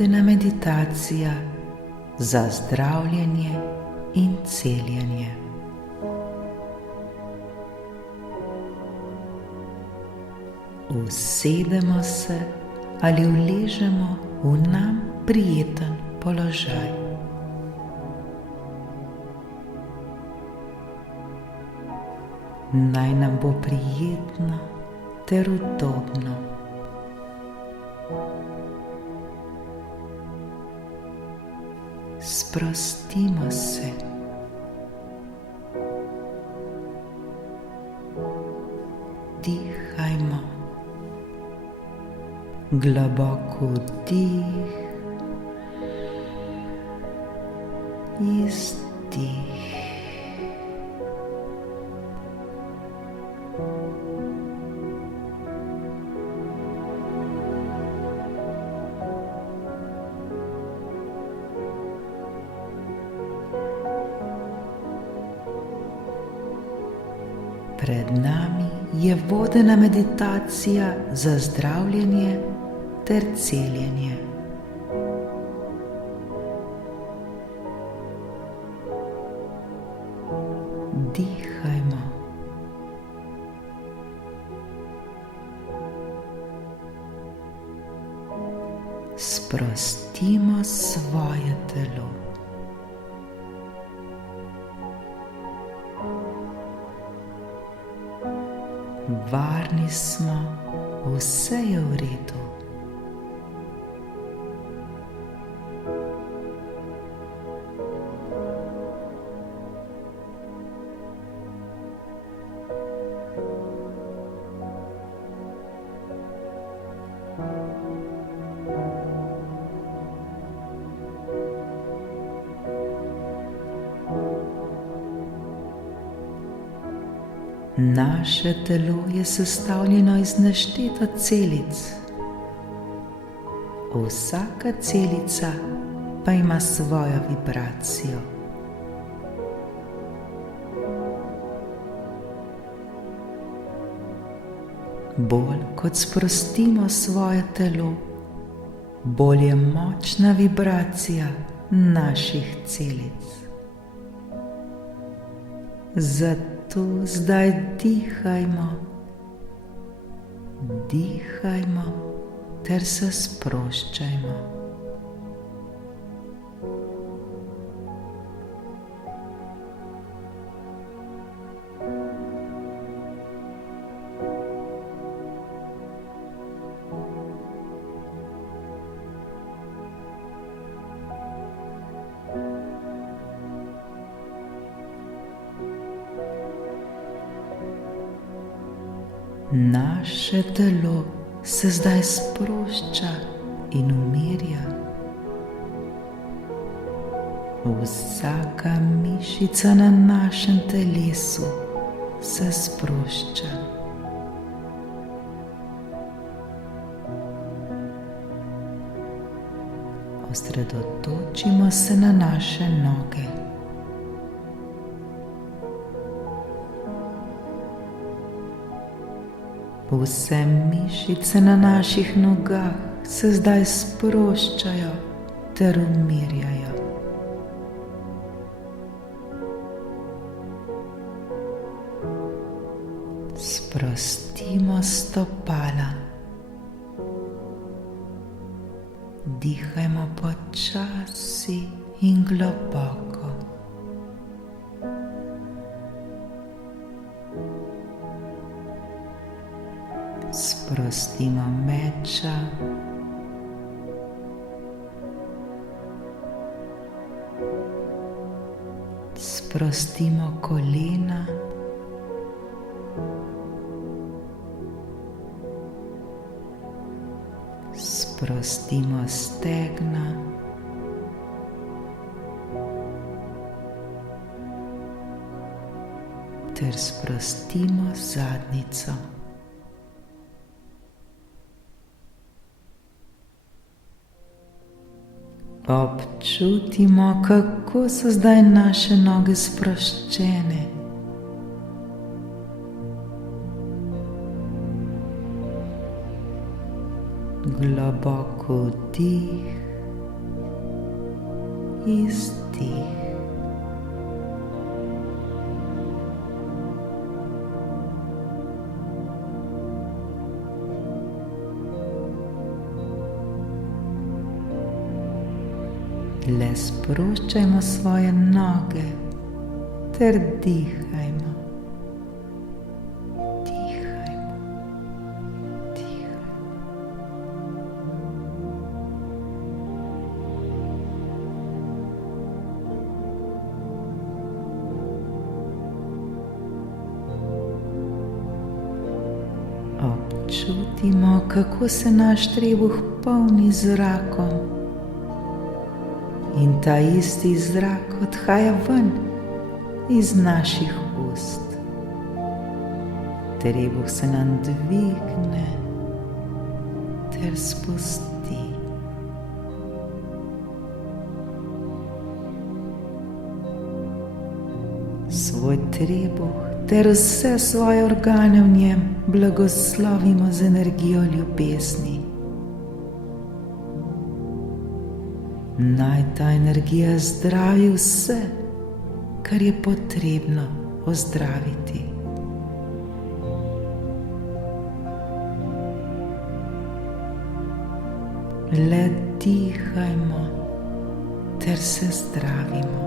vodena meditacija za zdravljenje in celjenje. Usedemo se ali uležemo v nam prijeten položaj. Naj nam bo prijetno ter udobno. Sprostimo se. Dihajmo. Globoko vdih, izdih. Pred nami je vodena meditacija za zdravljenje ter celjenje. Dihajmo. Sprostimo svoje telo. Varni smo, vse je v redu. Naše telo je sestavljeno iz nešteto celic. Vsaka celica pa ima svojo vibracijo. Bolj kot sprostimo svoje telo, bolj je močna vibracija naših celic. Zato zdaj dihajmo ter se sproščajmo. Naše telo se zdaj sprošča in umirja. Vsaka mišica na našem telesu se sprošča. Osredotočimo se na naše noge. Vse mišice na naših nogah se zdaj sproščajo ter umirjajo. Sprostimo stopala. Dihajmo počasi in globoko. Sprostimo meča, sprostimo kolena, sprostimo stegna, ter sprostimo zadnjico. Občutimo, kako so zdaj naše noge sproščene. Globoko vdih izdih. Le sproščajmo svoje noge ter dihajmo. Dihajmo. Dihajmo. Občutimo, kako se naš trebuh polni z zrakom. In ta isti zrak odhaja ven iz naših ust. Trebuh se nam dvigne ter spusti. Svoj trebuh ter vse svoje organe v njem blagoslovimo z energijo ljubezni. Naj ta energija zdravi vse, kar je potrebno ozdraviti. Le dihajmo ter se zdravimo.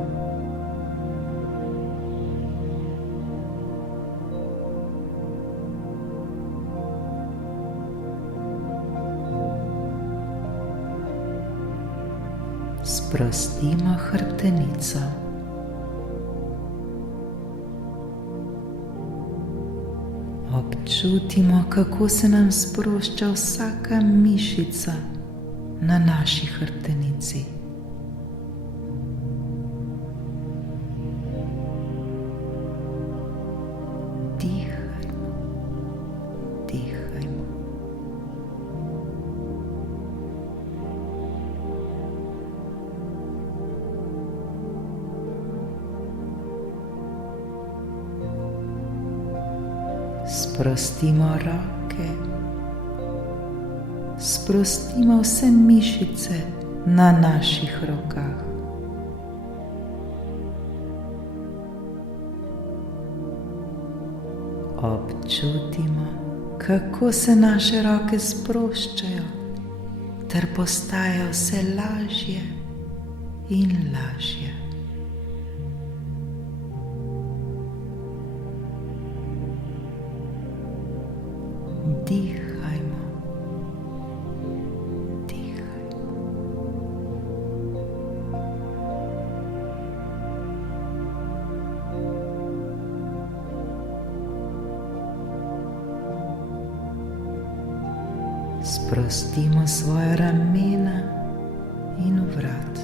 Sprostimo hrbtenico. Občutimo, kako se nam sprošča vsaka mišica na naši hrbtenici. Dihajmo, dihajmo. Sprostimo roke, sprostimo vse mišice na naših rokah. Občutimo, kako se naše roke sproščajo ter postajajo vse lažje in lažje. Dihajmo, dihajmo. Sprostimo svoje ramena in vrat.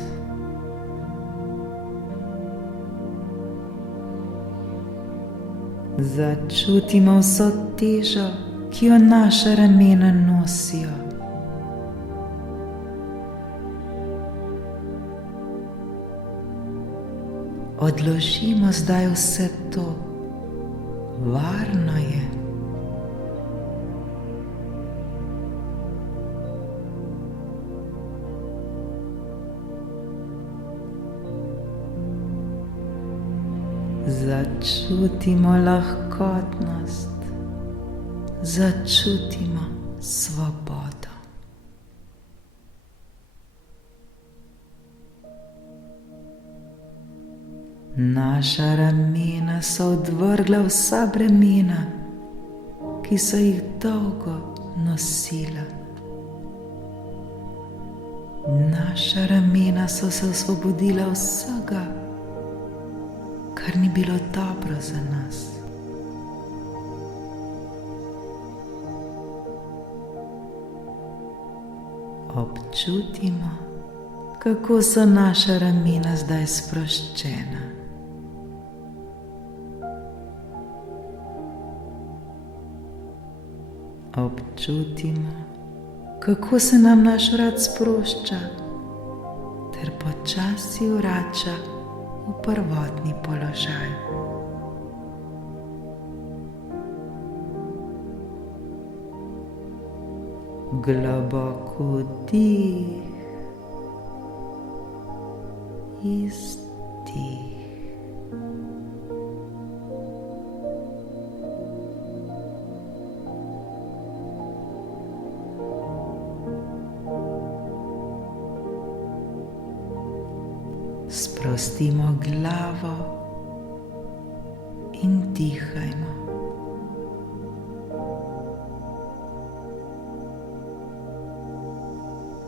Začutimo vso težo, ki jo naša ramena nosijo. Odložimo zdaj vse to. Varno je. Začutimo lahkotnost. Začutimo svobodo. Naša ramena so odvrgla vsa bremena, ki so jih dolgo nosila. Naša ramena so se osvobodila vsega, kar ni bilo dobro za nas. Občutimo, kako so naša ramena zdaj sproščena. Občutimo, kako se nam naš vrat sprošča ter počasi vrača v prvotni položaj. Globoko vdih izdih. Sprostimo glavo in dihajmo.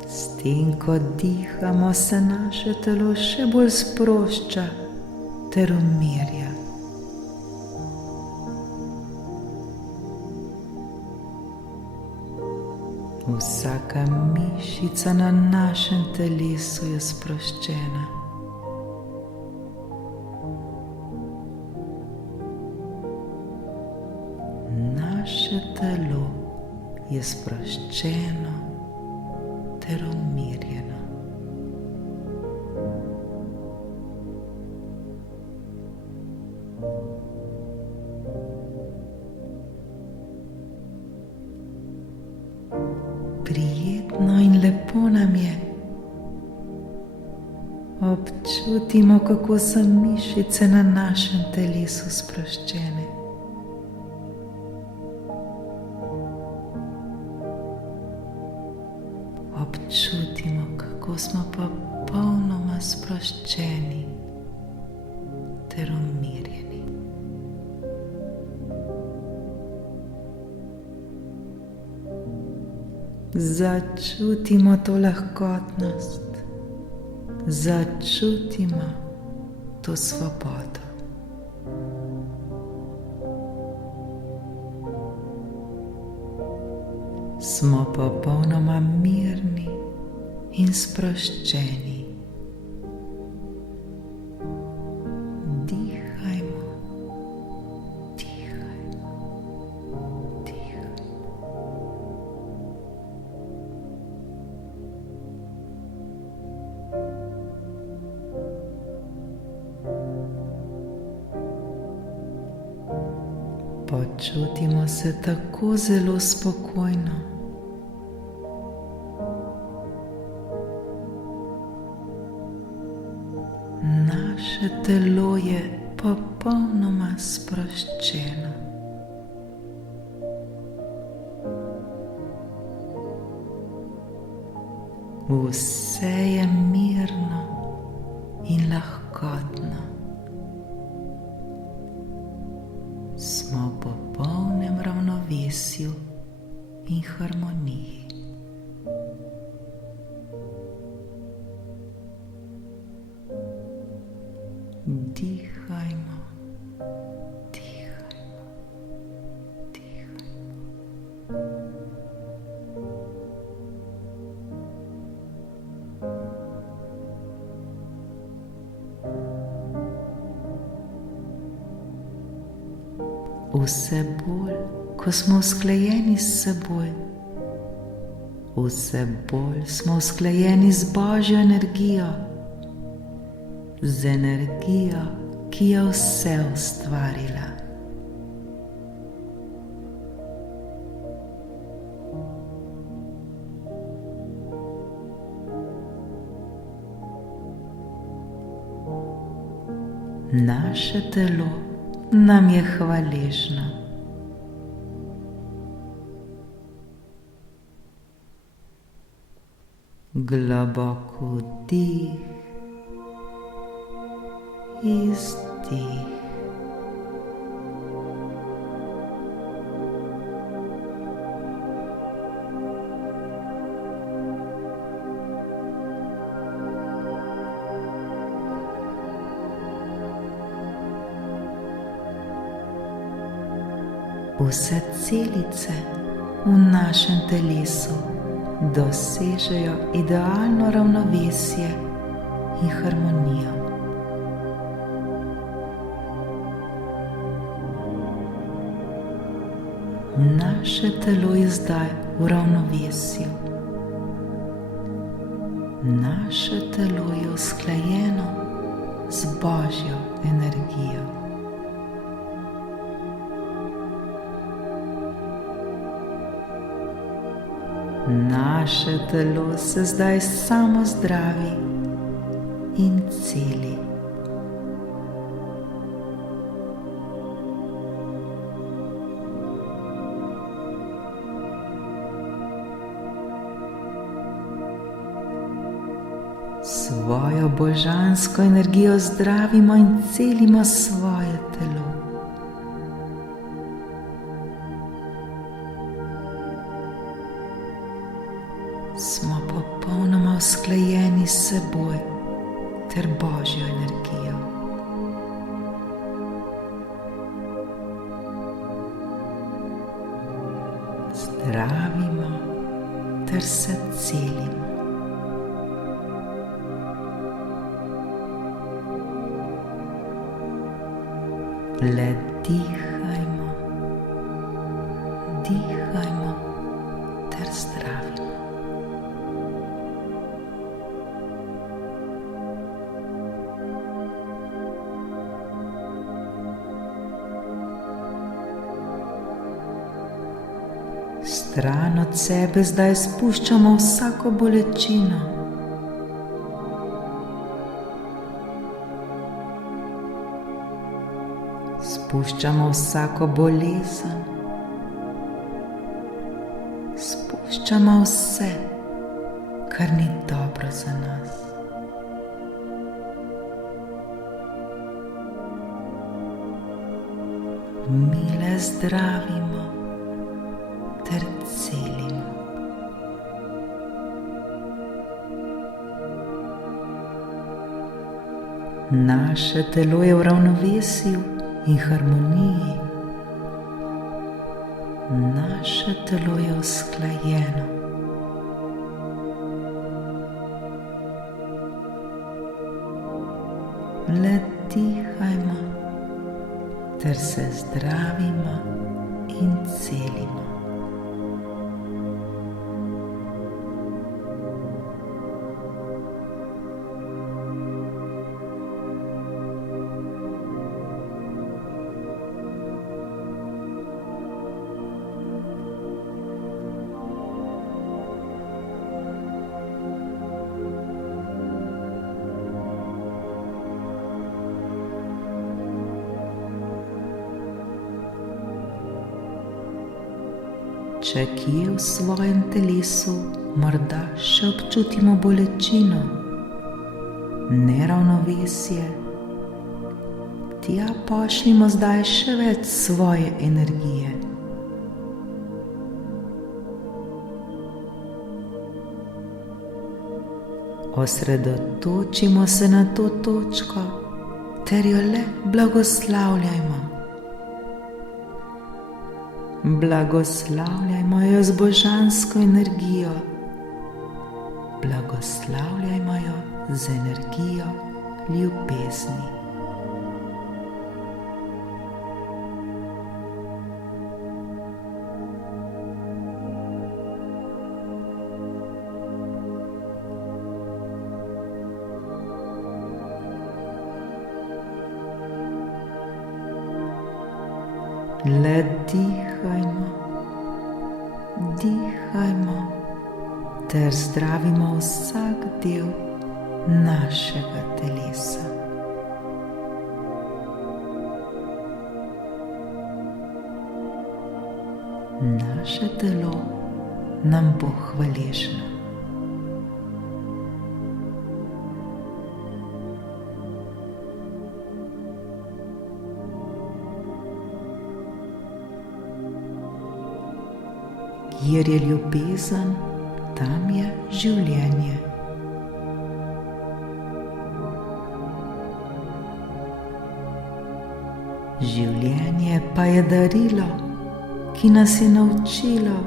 S tem, ko dihamo, se naše telo še bolj sprošča ter umirja. Vsaka mišica na našem telesu je sproščena. Naše telo je sproščeno ter umirjeno. Prijetno in lepo nam je. Občutimo, kako so mišice na našem telesu sproščene. Občutimo, kako smo popolnoma sproščeni ter umirjeni. Začutimo to lahkotnost, začutimo to svobodo. Smo popolnoma mirni in sproščeni. Dihajmo, dihajmo, dihajmo. Počutimo se tako zelo spokojno. Naše telo je popolnoma sproščeno. Vse je mirno in lahkotno. Smo v popolnem ravnovesju in harmoniji. Dihajmo, dihajmo, dihajmo. Vse bolj, ko smo usklajeni s seboj, vse bolj smo usklajeni z Božjo energijo, z energijo, ki je vse ustvarila. Naše telo nam je hvaležno. Globoko vdih, izdih. Vse celice v našem telesu dosežejo idealno ravnovesje in harmonijo. Naše telo je zdaj v ravnovesju. Naše telo je usklajeno z Božjo energijo. Naše telo se zdaj samo zdravi in celi. Svojo božansko energijo zdravimo in celimo svoje telo. Smo popolnoma usklajeni s seboj ter Božjo energijo. Zdravimo ter se celimo. Le dihajmo, dihajmo ter zdravimo. Stran od sebe zdaj spuščamo vsako bolečino. Spuščamo vsako bolezen. Spuščamo vse, kar ni dobro za nas. Mi le zdravimo ter celimo. Naše telo je v ravnovesju in harmoniji. Naše telo je usklajeno. Le dihajmo ter se zdravimo in celimo. Če kje v svojem telesu morda še občutimo bolečino, neravnovesje, tja pošljimo zdaj še več svoje energije. Osredotočimo se na to točko ter jo le blagoslavljajmo. Blagoslavljajmo jo z božansko energijo. Blagoslavljajmo jo z energijo ljubezni. Le dihajmo, dihajmo ter zdravimo vsak del našega telesa. Naše telo nam bo hvaležno. Kjer je ljubezen, tam je življenje. Življenje pa je darilo, ki nas je naučilo,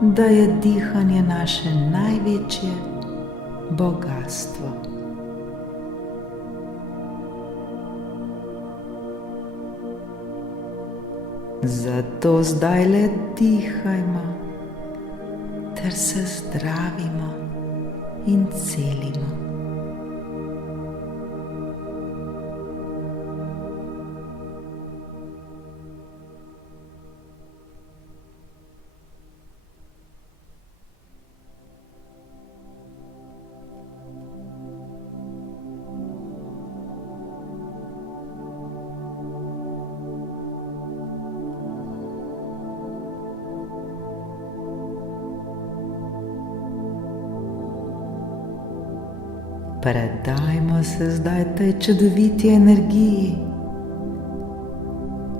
da je dihanje naše največje bogastvo. Zato zdaj le dihajmo ter se zdravimo in celimo. Predajmo se zdaj tej čudoviti energiji.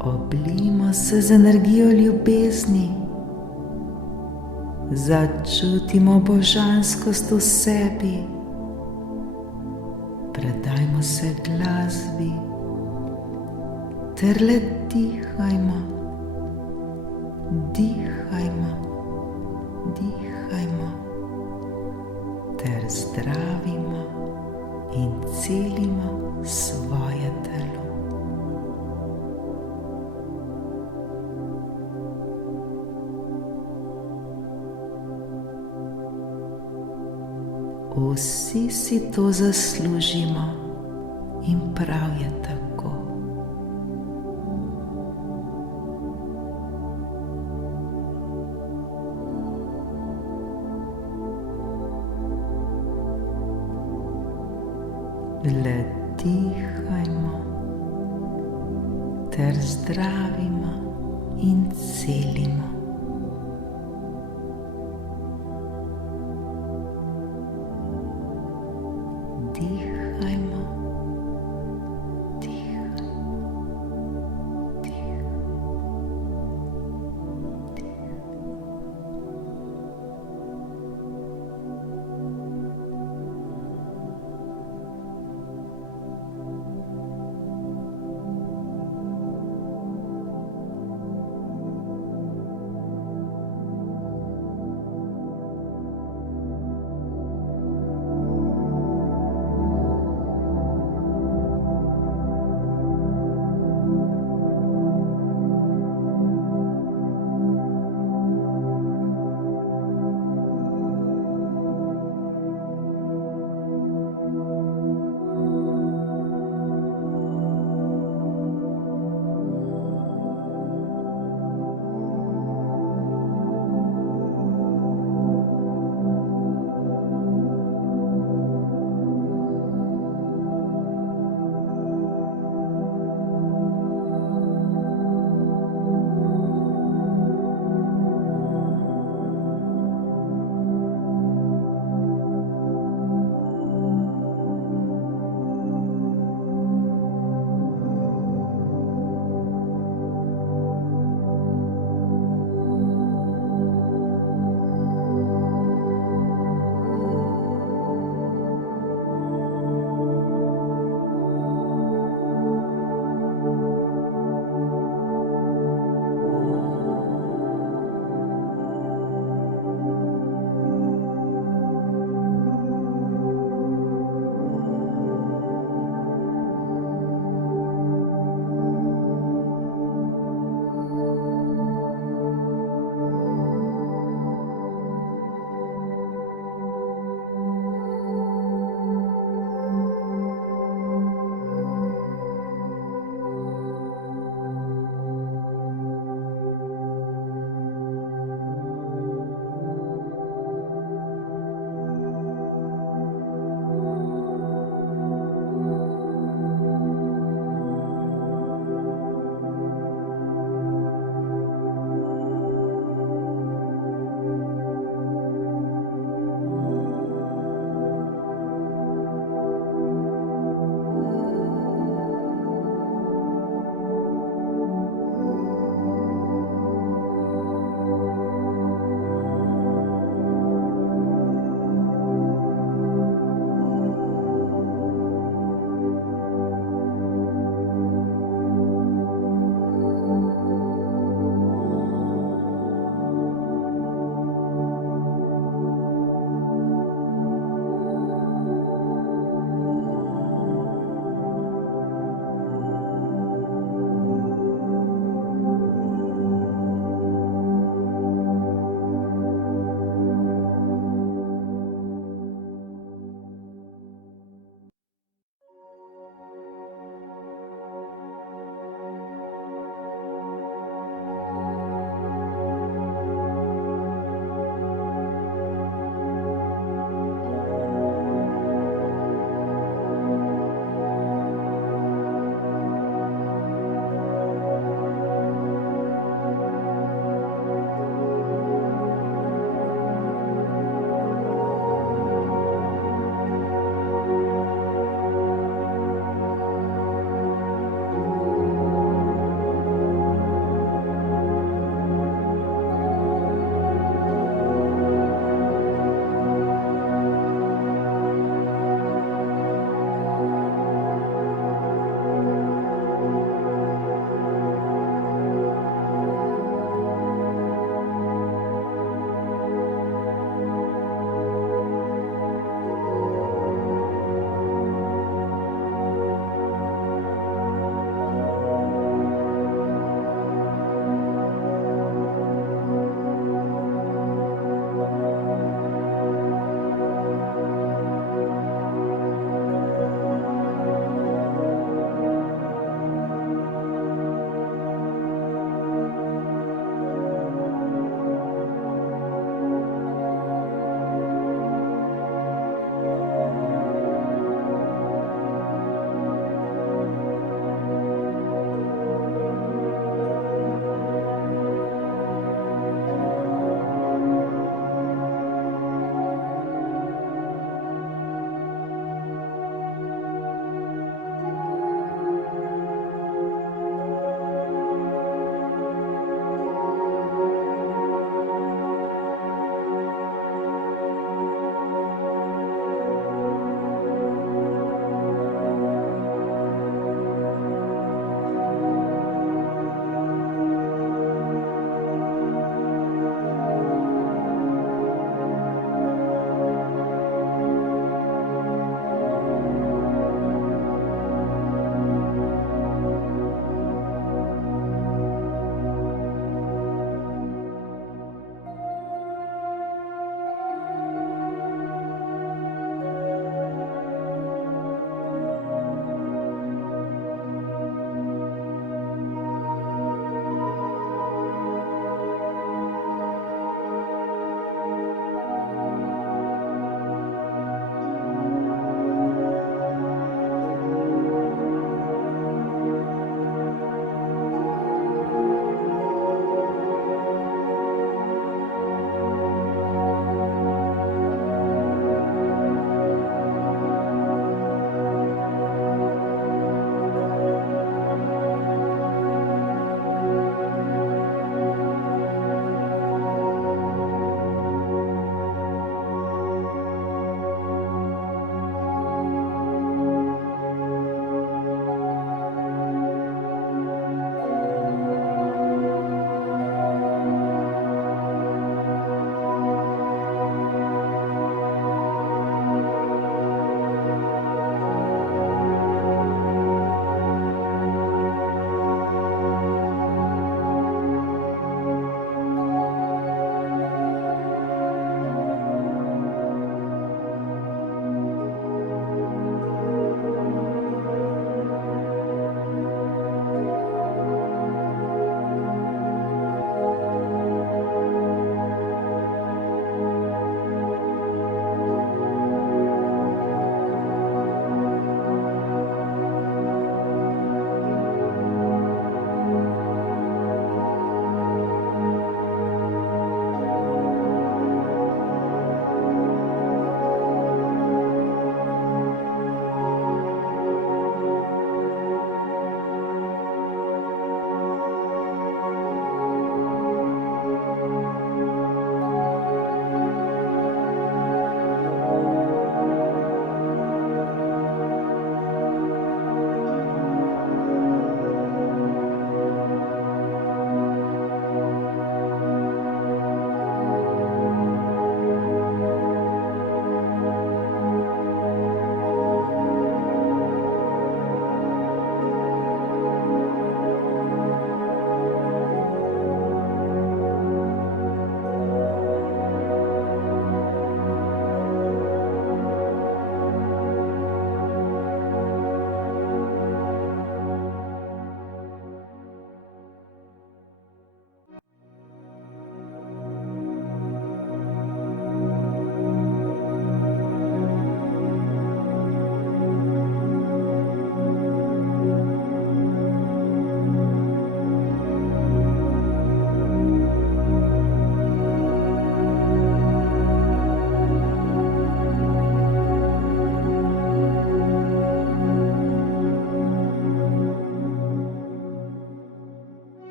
Oblijmo se z energijo ljubezni. Začutimo božanskost v sebi. Predajmo se glasbi ter le dihajmo, dihajmo, dihajmo ter zdravimo in celimo svoje telo. Vsi si to zaslužimo in prav je tako. Le dihajmo ter zdravimo in celimo.